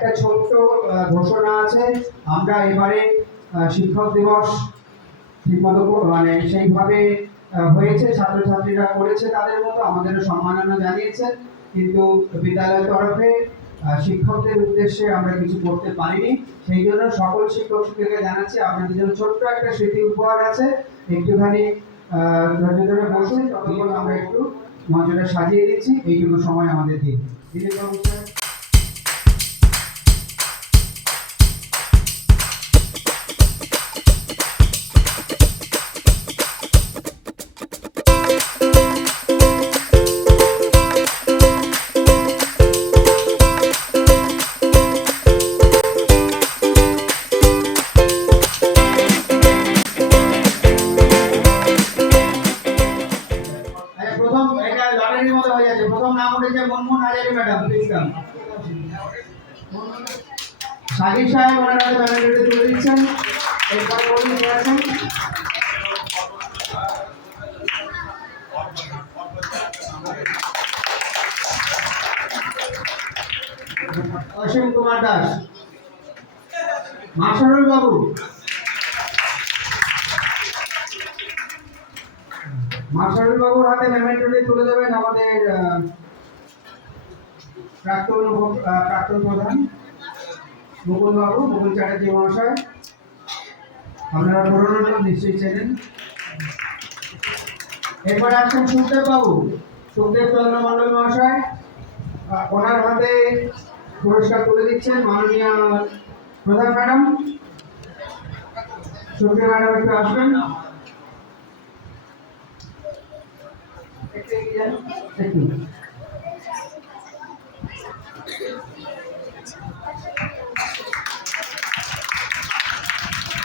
একটা ছোট্ট ঘোষণা আছে। আমরা এবারে শিক্ষক দিবস ঠিকমতো মানে সেইভাবে হয়েছে, ছাত্রছাত্রীরা করেছে তাদের মতো, আমাদেরও সম্মাননা জানিয়েছে, কিন্তু বিদ্যালয়ের তরফে শিক্ষকদের উদ্দেশ্যে আমরা কিছু করতে পারিনি। সেই জন্য সকল শিক্ষক শিক্ষিকাকে জানাচ্ছি আপনাদের জন্য ছোট্ট একটা স্মৃতি উপহার আছে, একটুখানি ধৈর্য ধরে বসুন, ততক্ষণ আমরা একটু মঞ্চটা সাজিয়ে দিচ্ছি, এইটুকু সময় আমাদের দিন। দিলীপ বাবু স্যার। প্রথম এটা লটারির মতো হয়ে যাচ্ছে, প্রথম নাম উঠেছে মনমোহন হাজারি ম্যাডাম, প্লিজ কাম। সাকিব সাহেব ওনার হাতে ব্যানারটি তুলে দিচ্ছেন, এরপরে বলুন কে আছেন। অসীম কুমার দাস। মাসরুল বাবু। মাসরুল বাবুর হাতে মেমেন্টোটি তুলে দেবেন আমাদের প্রাক্তন প্রধান মুকুল বাবু, মুকুল চ্যাটার্জি মহাশয়। আপনারা পুরনো নাম নিশ্চয়ই চেনেন। এরপরে আসছেন সুখদেব বাবু, সুখদেব চন্দ্র মন্ডল মহাশয়, ওনার হাতে পুরস্কার তুলে দিচ্ছেন মাননীয় প্রধান ম্যাডাম। সুখদেব ম্যাডাম একটু আসবেন। একটু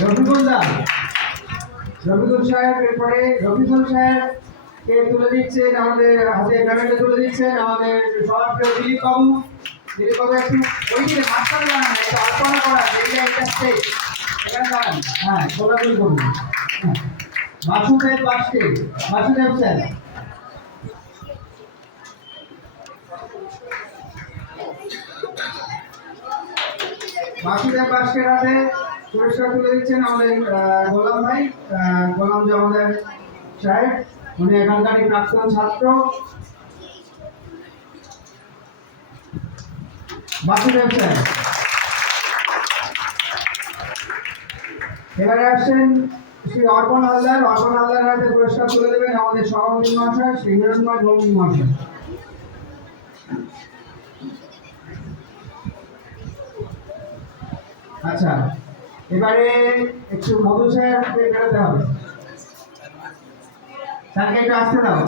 রফিকুল দা, রফিকুল সাহেব। এরপরে রফিকুল সাহেব কে তুলে দিচ্ছেন আমাদের হাতে ব্যানারটা তুলে দিচ্ছেন আমাদের সভাপতি দিলীপ বাবু। দিলীপ বাবু একটু ওই যে মাঝখানে দাঁড়ান, এটা অর্পণা করা, এইটা এটা স্টেজ, এখানে দাঁড়ান। হ্যাঁ, গোলাগুলি করুন। বাসুদেব বাসকে, বাসুদেব স্যার। বাসুদেব বাসকের হাতে পুরস্কার তুলে দিচ্ছেন আমাদের গোলাম ভাই, গোলাম জামাদার সাহেব, উনি এখানকারই প্রাক্তন ছাত্র। বাসুদেব স্যার। এবারে আসছেন শ্রী অর্পণ হালদার। অর্পণ হালদার হাতে পুরস্কার তুলে দেবেন আমাদের সভাপতি মহাশয় শ্রী হিরণময় ভৌমিক মহাশয়। আচ্ছা, এবারে একটু মধু স্যারকে বেরোতে হবে, স্যারকে একটু আসতে দাও।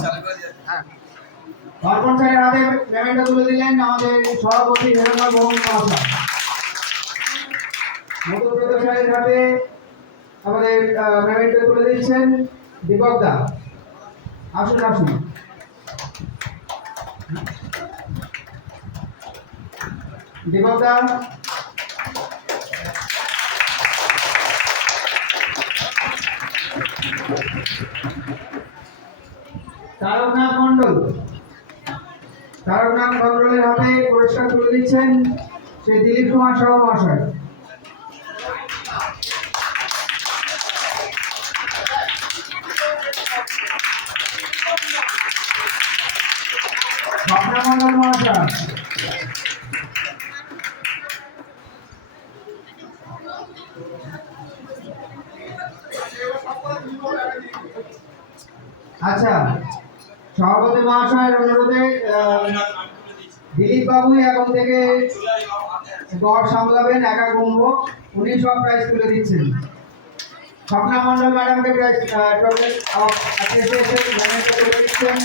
অর্পণ স্যারের হাতে পেমেন্টটা তুলে দিলেন আমাদের সভাপতি হিরণময় ভৌমিক মহাশয়। মধুব্রত স্যারের হাতে আমাদের পেমেন্টটা তুলে দিচ্ছেন দীপক দা। আসুন আসুন। দীপক দা। তারকনাথ মন্ডল, তারকনাথ মন্ডলের হাতে পুরস্কার তুলে দিচ্ছেন শ্রী দিলীপ কুমার সাহা মহাশয়। স্বপ্না মন্ডল মহাশয়। আচ্ছা, সভাপতি মহাশয়ের অনুরোধে দিলীপ বাবুই এখন থেকে গড় সামলাবেন, একা কুম্ভ, উনি সব প্রাইজ তুলে দিচ্ছেন। স্বপ্না মন্ডল ম্যাডামকে প্রাইজ টোকেন অফ অ্যাপ্রিসিয়েশন তুলে দিচ্ছেন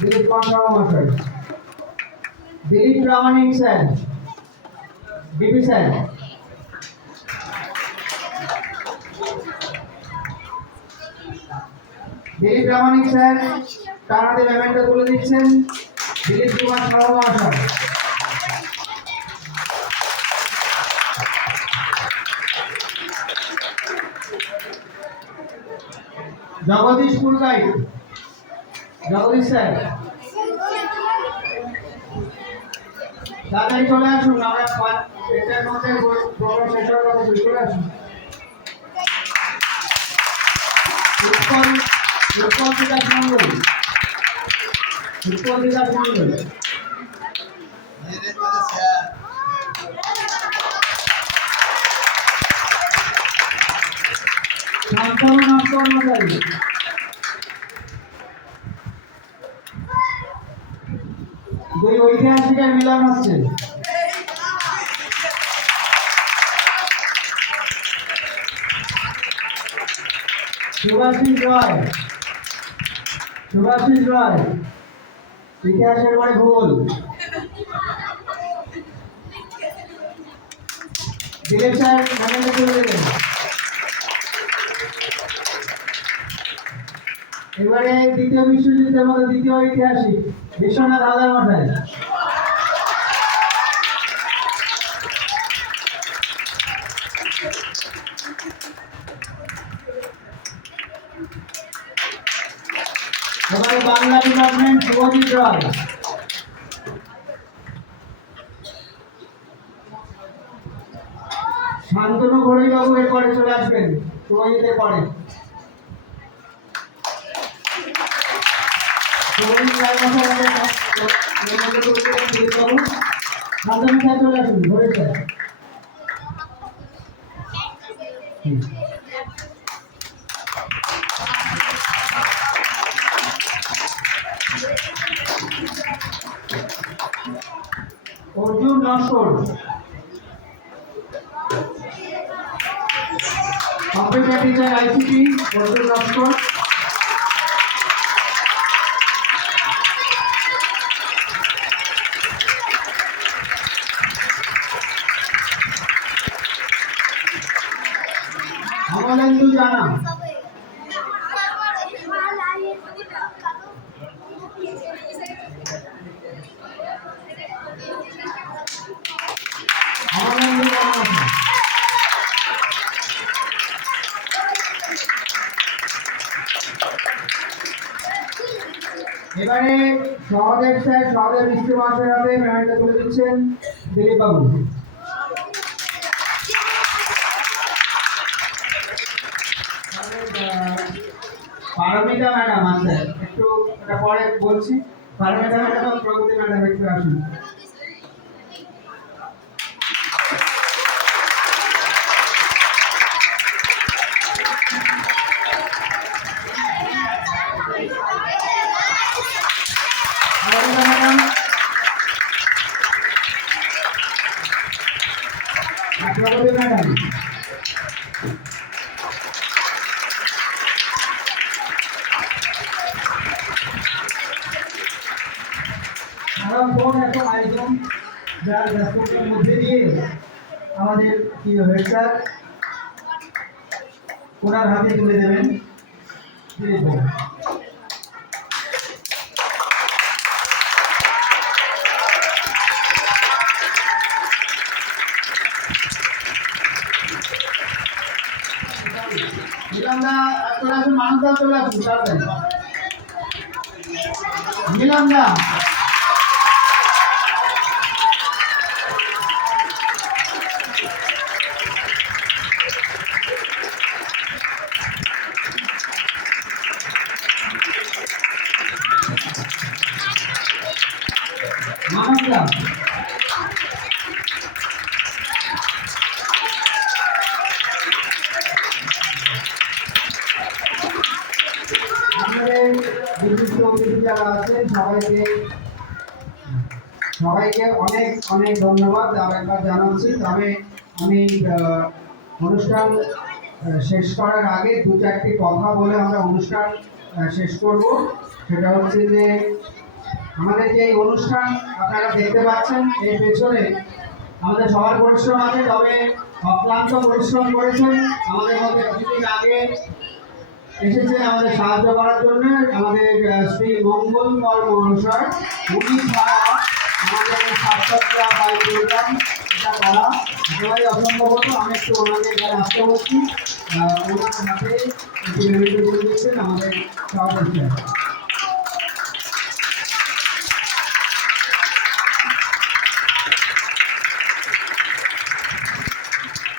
দিলীপ কুমার মহাশয়। দিলীপ প্রামাণিক স্যার, ডিপি স্যার। দিলীপ প্রামাণিক স্যার তার হাতে পেমেন্টটা তুলে দিচ্ছেন দিলীপ কুমার সাহা মহাশয়। জগদীশ পুরকাই, জগদীশ স্যার। তাড়াতাড়ি চলে আসুন, আমরা এটার মধ্যে প্রোগ্রাম শেষ হওয়ার কথা, চলে আসুন। উৎপল বিকাশ মন্ডল, উৎপল বিকাশ মন্ডল। শান্তনু নাথ কর্মচারী, দুই ঐতিহাসিকের মিলন হচ্ছে। সুভাষিস রয়, সুভাষিস রয়, ইতিহাসের পরে ভূগোল। দিলীপ স্যার চ্যানেলে চলে গেলেন। এবারে দ্বিতীয় বিশ্বযুদ্ধের মধ্যে দ্বিতীয় ঐতিহাসিক বিশ্বনাথ হালদার মশাই। এবারে বাংলা ডিপার্টমেন্ট শুভজিৎ রয়। শান্তনু ঘড়িবাবু এরপরে চলে আসবেন, শুভজিতের পরে। শুভজিৎ রায় মশাই শান্তনু স্যার চলে আসুন, ঘড়ি sir. Arjun Naskar, computer teacher ICT, Arjun Naskar. Amalendu জানা, অমলেন্দু জানা। এবারে সহদেব স্যার, সহদেব মিস্ত্রি মহাশয়ের হাতে মেডালটা তুলে দিচ্ছেন দিলীপ বাবু। পারমিতা ম্যাডাম আছে, একটু এটা পরে বলছি। পারমিতা ম্যাডাম, প্রগতি ম্যাডাম একটু আসুন। পারমিতা ম্যাডাম, প্রগতি ম্যাডাম। কোন একটা আয়োজন যার ব্যস্ততার মধ্যে দিয়ে আমাদের কি হয়েছে ওনার হাতে তুলে দেবেন। মিলামদা চলে আসুন, মানুষদা চলে আসুন, তাড়াতাড়ি। মিলামদা, মানুষদা। আপনাদের বিশিষ্ট অতিথি যারা আছেন সবাইকে অনেক অনেক ধন্যবাদ আরেকবার জানাচ্ছি। তবে আমি অনুষ্ঠান শেষ করার আগে দু চারটি কথা বলে আমরা অনুষ্ঠান শেষ করব। সেটা হচ্ছে যে আমাদের যে অনুষ্ঠান আপনারা দেখতে পাচ্ছেন এর পেছনে আমাদের সবার পরিশ্রম আছে, তবে অক্লান্ত পরিশ্রম করেছেন। আমাদের মধ্যে কিছুদিন আগে এসেছে আমাদের সাহায্য করার জন্য আমাদের শ্রী মঙ্গল কর মহাশয়। উনি ছাড়া আমাদের সাক্ষাৎকার বা প্রোগ্রাম এটা করা একেবারে অসম্ভব হতো। আমি একটু ওনাকে এখানে আসতে বলছি, ওনার হাতে একটু মেডিকেল করে দিচ্ছেন আমাদের সভাপতি।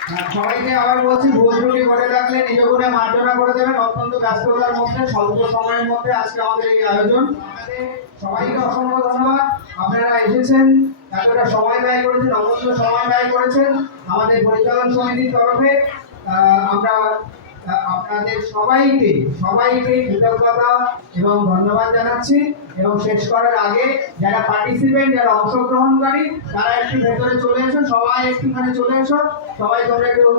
সবাইকে আবার বলছি, ভুল ত্রুটি করে রাখলে নিজ গুণে মার্জনা করে দেবেন। অত্যন্ত ব্যস্ততার মধ্যে স্বল্প সময়ের মধ্যে আজকে আমাদের এই আয়োজন। আমাদের সবাইকে অসংখ্য ধন্যবাদ, আপনারা এসেছেন, এতটা সময় ব্যয় করেছেন, অমূল্য সময় ব্যয় করেছেন। আমাদের পরিচালন সমিতির তরফে আমরা আপনাদের সবাইকে কৃতজ্ঞতা এবং ধন্যবাদ জানাচ্ছি। এবং শেষ করার আগে যারা পার্টিসিপেন্ট, যারা অংশগ্রহণকারী, তারা একটু ভেতরে চলে এসো, সবাই একটুখানে চলে এসো। সবাই তোমরা একটু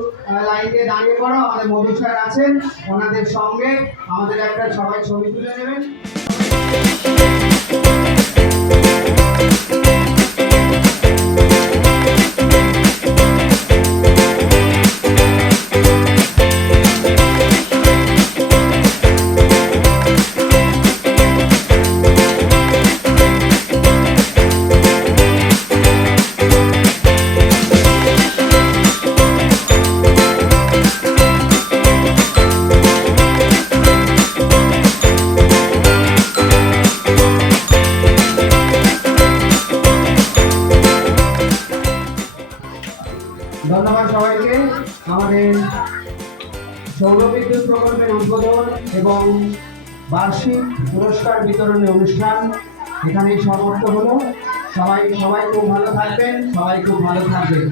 লাইন দিয়ে দাঁড়িয়ে পড়ো। আমাদের মধু স্যার আছেন, ওনাদের সঙ্গে আমাদের একটা সবাই ছবি তুলে নেবেন। ধন্যবাদ সবাইকে। আমাদের সৌর বিদ্যুৎ প্রকল্পের উদ্বোধন এবং বার্ষিক পুরস্কার বিতরণী অনুষ্ঠান এখানেই সমাপ্ত হলো। সবাই খুব ভালো থাকবেন, সবাই খুব ভালো থাকবেন।